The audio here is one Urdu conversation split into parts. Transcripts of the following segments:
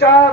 4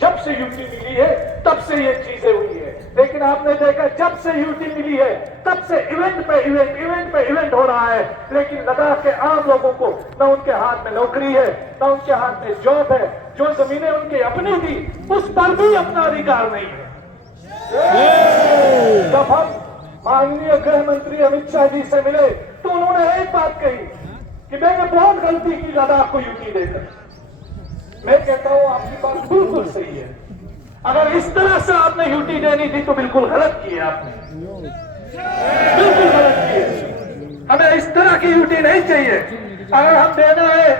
جب سے یوٹی ملی ہے تب سے یہ چیزیں ہوئی ہے، لیکن آپ نے دیکھا جب سے یوٹی ملی ہے تب سے ایونٹ پہ ایونٹ ہو رہا ہے، لیکن لداخ کے عام لوگوں کو نہ ان کے ہاتھ میں نوکری ہے، نہ ان کے ہاتھ میں جاب ہے، جو زمینیں ان کی اپنی تھی اس پر بھی اپنا ادھیکار نہیں ہے۔ جب ہم ماننیہ گرہ منتری امت شاہ جی سے ملے تو انہوں نے ایک بات کہی کہ میں نے بہت غلطی کی لداخ کو یوٹی دے کر۔ میں کہتا ہوں آپ کی بات بالکل صحیح ہے، اگر اس طرح سے آپ نے یوٹی دینی تھی تو بالکل غلط کی ہے آپ نے، بالکل غلط کی ہے۔ ہمیں اس طرح کی یوٹی نہیں چاہیے۔ اگر ہم دینا ہے،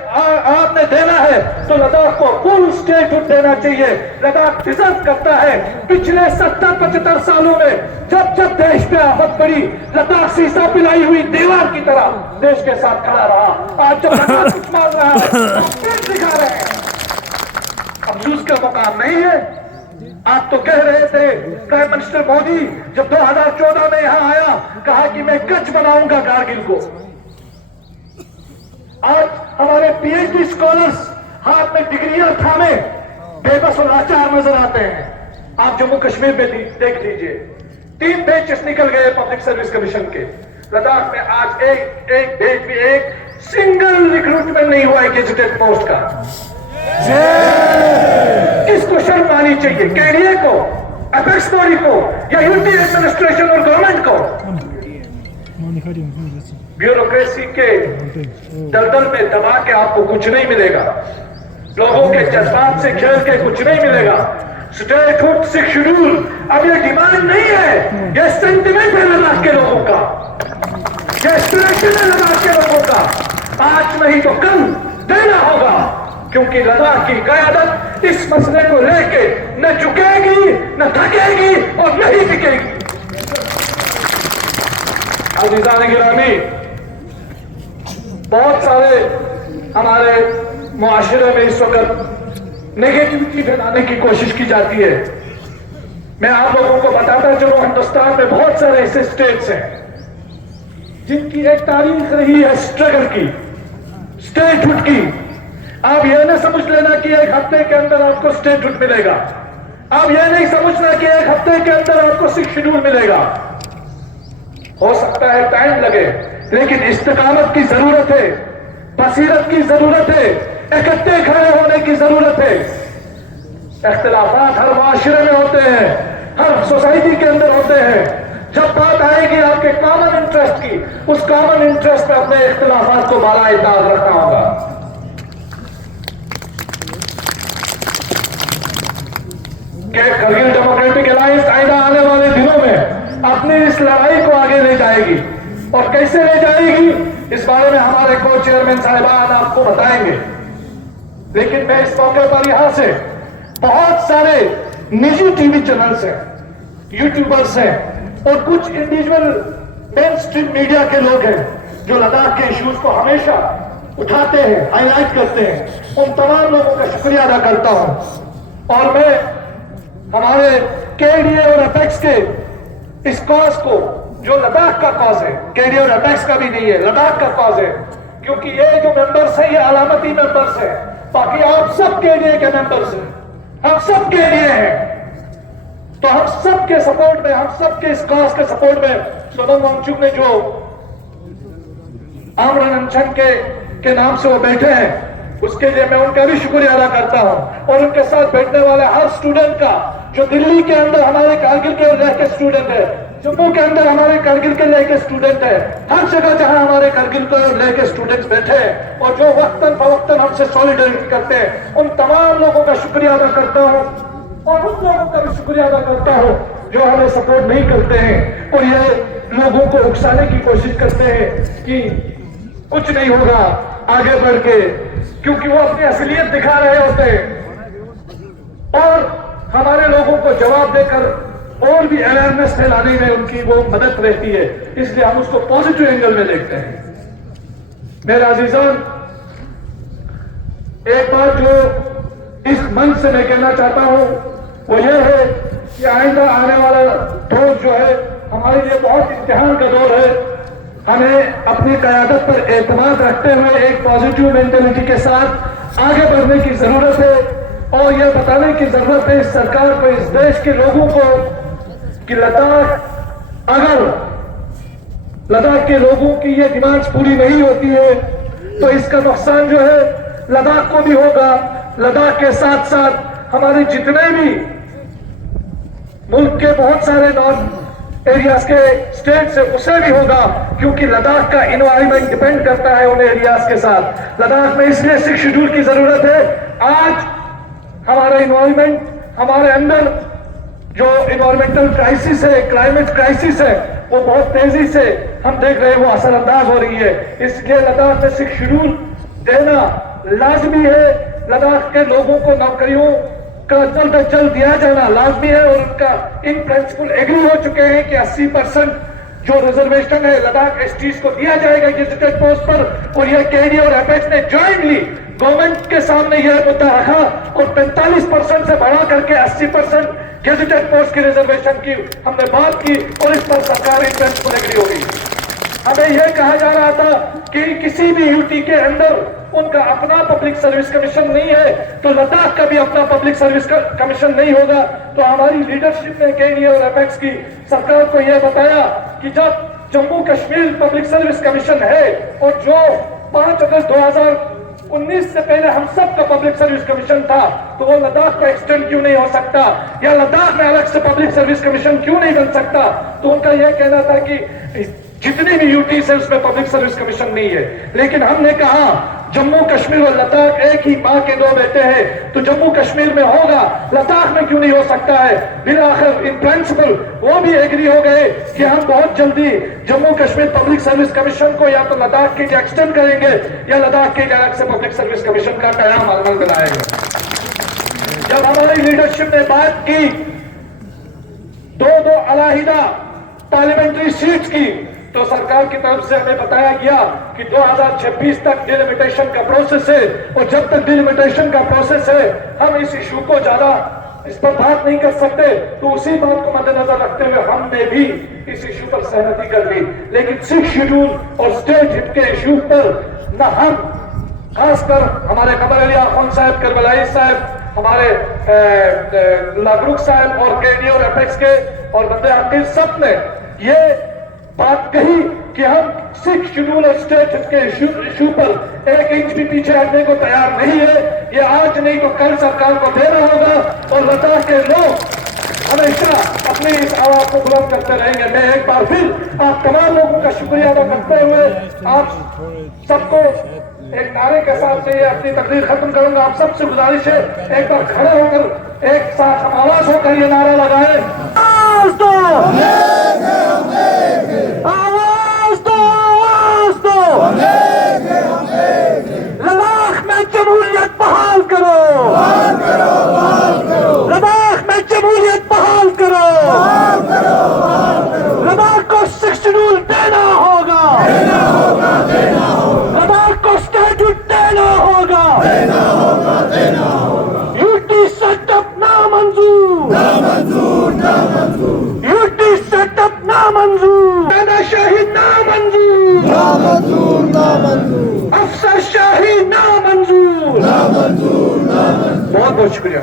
آپ نے دینا ہے تو لداخ کو فل اسٹیٹ ہوڈ دینا چاہیے۔ لداخ ڈیزرو کرتا ہے۔ پچھلے 70-75 سالوں میں جب جب دیش پہ آفت پڑی، لداخ سیسا پلائی ہوئی دیوار کی طرح دیش کے ساتھ کھڑا رہا۔ آج جب لداخ کچھ مانگ رہا ہے ہم پیٹ دکھا رہے ہیں۔ افسوس کا مقام نہیں ہے۔ آپ تو کہہ رہے تھے، پرائم منسٹر مودی جب 2014 میں یہاں آیا کہا کہ میں کچھ بناؤں گا کارگل کو۔ آج ہمارے پی ایچ ڈی اسکالرس ہاتھ میں ڈگریاں تھامے بے بس اور لاچار نظر آتے ہیں۔ آپ جموں کشمیر میں دیکھ لیجئے، 3 بیچز نکل گئے پبلک سروس کمیشن کے۔ لداخ میں آج ایک بیچ بھی ایک سنگل ریکروٹمنٹ نہیں ہوا ہے گیزٹڈ پوسٹ کا۔ اس کو شرم آنی چاہیے، کیڈیے کو، اپیکس باڈی کو، یا یوٹی ایڈمنسٹریشن اور گورنمنٹ کو۔ بیوروکریسی کے دلدل میں دبا کے آپ کو کچھ نہیں ملے گا، لوگوں کے جذبات سے کھیل کے کچھ نہیں ملے گا۔ اسٹیٹ ہوڈ 6 شیڈول اب یہ ڈیمانڈ نہیں ہے، یہ سینٹیمنٹ ہے لداخ کے لوگوں کا، یہ اسپریشن ہے لداخ کے لوگوں کا۔ آج نہیں تو کل دینا ہوگا، کیونکہ لداخ کی قیادت اس مسئلے کو لے کے نہ جھکے گی، نہ تھکے گی اور نہیں ٹکے گی۔ عزیزان گرامی، بہت سارے ہمارے معاشرے میں اس وقت نیگیٹیوٹی پھیلانے کی کوشش کی جاتی ہے۔ میں آپ لوگوں کو بتاتا چلوں، ہندوستان میں بہت سارے ایسے اسٹیٹس ہیں جن کی ایک تاریخ رہی ہے اسٹرگل کی، اسٹیٹ ہوڈ کی۔ آپ یہ نہ سمجھ لینا کہ ایک ہفتے کے اندر آپ کو اسٹیٹ ہوڈ ملے گا، آپ یہ نہیں سمجھنا کہ ایک ہفتے کے اندر آپ کو 6 شیڈول ملے گا۔ ہو سکتا ہے ٹائم لگے، لیکن استقامت کی ضرورت ہے، بصیرت کی ضرورت ہے، اکٹھے کھڑے ہونے کی ضرورت ہے۔ اختلافات ہر معاشرے میں ہوتے ہیں، ہر سوسائٹی کے اندر ہوتے ہیں۔ جب بات آئے گی آپ کے کامن انٹرسٹ کی، اس کامن انٹرسٹ پہ اپنے اختلافات کو بالائے تاج رکھنا ہوگا۔ کہ کرگل ڈیموکریٹک الائنس آئندہ آنے والے دنوں میں اپنی اس لڑائی کو آگے لے جائے گی، اور کیسے لے جائے گی اس بارے میں ہمارے کو چیئرمین صاحبان آپ کو بتائیں گے۔ لیکن میں اس موقع پر یہاں سے بہت سارے نجی ٹی وی چینلز ہیں، یوٹیوبرز ہیں، اور کچھ انڈیویجول مین اسٹریم میڈیا کے لوگ ہیں جو لداخ کے ایشوز کو ہمیشہ اٹھاتے ہیں، ہائی لائٹ کرتے ہیں، ان تمام لوگوں کا شکریہ ادا کرتا ہوں۔ اور میں ہمارے کے ڈی اے اور اپیکس کے اس کاز کو، جو لداخ کا کاز ہے، کے ڈی اے اور اپیکس کا بھی نہیں ہے، لداخ کا کاز ہے، کیونکہ یہ جو ممبرز ہیں یہ علامتی ممبرز ہیں، باقی آپ سب کے ڈی اے کے ممبرز ہیں، ہم سب کے ڈی اے ہیں، تو ہم سب کے سپورٹ میں، ہم سب کے اس کاز کے سپورٹ میں سونم وانگچک نے جو آمرن انشن کے نام سے وہ بیٹھے ہیں، اس کے لیے میں ان کا بھی شکریہ ادا کرتا ہوں، اور ان کے ساتھ بیٹھنے والے ہر اسٹوڈنٹ کا، جو دلی کے اندر ہمارے کارگل کے رہ کے اسٹوڈنٹ ہے، جموں کے اندر ہمارے کارگل کے لے کے اسٹوڈنٹ ہے، ہر جگہ جہاں ہمارے کارگل کو لے کے اسٹوڈنٹس بیٹھے ہیں اور جو وقتاً فوقتاً ہم سے سولیڈریٹی کرتے ہیں، ان تمام لوگوں کا شکریہ ادا کرتا ہوں، اور ان لوگوں کا بھی شکریہ ادا کرتا ہوں جو ہمیں سپورٹ نہیں کرتے ہیں اور یہ لوگوں کو اکسانے کی کوشش کرتے ہیں کہ کچھ نہیں ہوگا آگے بڑھ کے، کیونکہ وہ اپنی اصلیت دکھا رہے ہوتے ہیں، اور ہمارے لوگوں کو جواب دے کر اور بھی اویئرنیس پھیلانے میں ان کی وہ مدد رہتی ہے، اس لیے ہم اس کو پازیٹو اینگل میں دیکھتے ہیں۔ میرے عزیزان، ایک بات جو اس منچ سے میں کہنا چاہتا ہوں وہ یہ ہے کہ آئندہ آنے والا دور جو ہے ہمارے لیے بہت امتحان کا دور ہے۔ ہمیں اپنی قیادت پر اعتماد رکھتے ہوئے ایک پازیٹو مینٹلٹی کے ساتھ آگے بڑھنے کی ضرورت ہے، اور اور یہ بتانے کی ضرورت ہے اس سرکار کو, اس دیش کے لوگوں کو کہ اگر لداخ کے لوگوں کی یہ ڈیمانڈز پوری نہیں ہوتی ہے تو اس کا نقصان جو ہے لداخ کو بھی ہوگا. لداخ کے ساتھ ساتھ ہمارے جتنے بھی ملک کے بہت سارے نارتھ ایریاز کے اسٹیٹس سے اسے بھی ہوگا, کیونکہ لداخ کا انوائرمنٹ ڈیپینڈ کرتا ہے ان ایریاز کے ساتھ. لداخ میں اس لیے 6 شیڈول کی ضرورت ہے. آج ہمارا انوائرمنٹ, ہمارے اندر جو انوائرمنٹل کرائسس ہے, کلائمیٹ کرائسس ہے, وہ بہت تیزی سے ہم دیکھ رہے ہیں وہ اثر انداز ہو رہی ہے. اس لیے لداخ میں 6 شیڈول دینا لازمی ہے. لداخ کے لوگوں کو نوکریوں کا جلد از جلد دیا جانا لازمی ہے, اور ان کا ان پرنسپل ایگری ہو چکے ہیں کہ 80% جو ریزرویشن ہے لداخ ایس ٹیز کو دیا جائے گا گیزیٹڈ پوسٹ پر. اور یہ کے ڈی اور ایپیکس نے جوائنٹلی گورنمنٹ کے سامنے یہ مدعا رکھا اور 45% سے بڑھا کر کے 80% گیزیٹڈ پوسٹ کی ریزرویشن کی ہم نے بات کی, اور اس پر سرکار ان پرنسپل ایگری ہو گئی. ہمیں یہ کہا جا رہا تھا کہ کسی بھی یوٹی کے اندر ان کا اپنا پبلک سروس کمیشن نہیں ہے تو لداخ کا بھی اپنا پبلک سروس کمیشن نہیں ہوگا. تو ہماری لیڈرشپ نے کے ڈی اور ایپیکس کی سرکار کو یہ بتایا کہ جب Jammu Kashmir public service commission ہے اور جو 5 اگست 2019 سے پہلے ہم سب کا پبلک سروس کمیشن تھا, تو وہ لداخ کا ایکسٹینڈ کیوں نہیں ہو سکتا, یا لداخ میں الگ سے پبلک سروس کمیشن کیوں نہیں بن سکتا. تو ان کا یہ کہنا تھا کہ جتنی بھی یوٹیز ہے اس میں پبلک سروس کمیشن نہیں ہے. لیکن ہم نے کہا جموں کشمیر اور لداخ ایک ہی ماں کے 2 بیٹے ہیں, تو جموں کشمیر میں ہوگا, لداخ میں کیوں نہیں ہو سکتا ہے. بالآخر ان پرنسپل وہ بھی ایگری ہو گئے کہ ہم بہت جلدی Jammu Kashmir public service commission کو یا تو لداخ کے لیے ایکسٹینڈ کریں گے یا لداخ کے لیے الگ سے پبلک سروس کمیشن کا قیام عمل بنائے گا. جب ہماری لیڈرشپ نے بات کی 2 علیحدہ پارلیمنٹری سیٹس کی, تو سرکار کی طرف سے ہمیں بتایا گیا کہ 2026 تک ڈیلیمیٹیشن کا پروسیس ہے, اور جب تک ڈیلیمیٹیشن کا پروسیس ہے ہم اس ایشو کو زیادہ اس پر بات نہیں کر سکتے. تو اسی بات کو مد نظر رکھتے ہوئے ہم نے بھی اس ایشو پر سہمتی کر لی. لیکن 6 شیڈول اور اسٹیٹ ہٹ کے ایشو پر نہ ہم, خاص کر ہمارے قمر علی آخوند صاحب, کربلائی صاحب, ہمارے لاگروک صاحب اور کے ڈی اور ایپیکس کے اور بندے عقیل سب نے یہ بات کہی کہ ہم 6 شیڈول اور اسٹیٹ کے ایشو پر 1 انچ بھی پیچھے ہٹنے کو تیار نہیں ہے. یہ آج نہیں تو کل سرکار کو دینا ہوگا, اور لداخ کے لوگ ہمیشہ اپنی اس آواز کو بلند کرتے رہیں گے. میں ایک بار پھر آپ تمام لوگوں کا شکریہ ادا کرتے ہوئے آپ سب کو ایک نعرے کے ساتھ سے یہ اپنی تقریر ختم کروں گا. آپ سب سے گزارش ہے ایک بار کھڑے ہو کر ایک ساتھ ہم آواز ہو کر یہ نعرہ لگائیں. آواز دو, آواز دو, آواز دو, لداخ میں جمہوریت بحال کرو, لداخ میں جمہوریت بحال کرو, لداخ کو 6 شیڈول دینا ہوگا, لداخ کو اسٹیٹوٹ دینا ہوگا, یوٹی سیٹ اپ نامنظور, یوٹی سیٹ اپ نامنظور, شاہی نامنظور, افسر شاہی نامنظور. بہت بہت شکریہ.